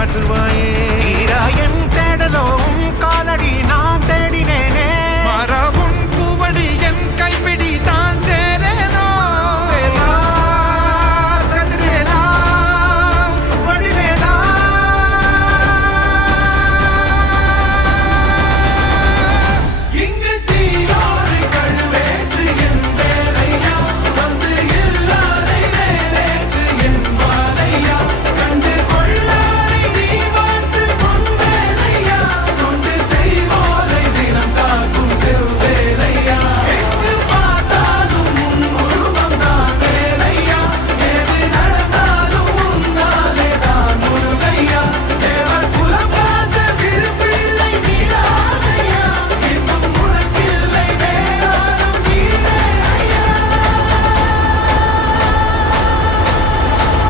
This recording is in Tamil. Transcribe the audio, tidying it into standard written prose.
காட்டுவாயே. என் தேடலோ உன் காலடி நான் தேடினேனே. மரபுன் பூவடி என் கைப்பிடி